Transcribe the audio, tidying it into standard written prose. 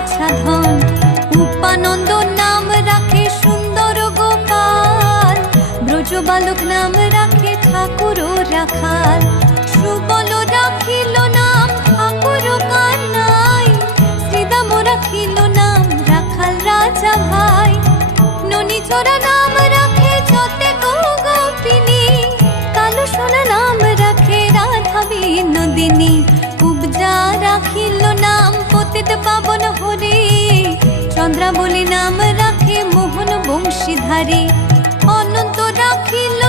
বাছা ধন। উপানন্দ নাম রাখে সুন্দর গোপাল, ব্রজ বালক নাম রাখে ঠাকুর রাখাল। সুবল রাখিল নাম ঠাকুর কানাই, শ্রীদাম রাখিল নাম রাখাল রাজা ভাই। ননীচরা নাম রাখে যতে গোপিনী, কালো সোনা নাম রাখে রাধা বিনোদিনী। কুবজা রাখিল নাম পতিত পাবন হরে, চন্দ্রাবলী নাম রাখে মোহন বংশীধারী। অনন্ত রাখিল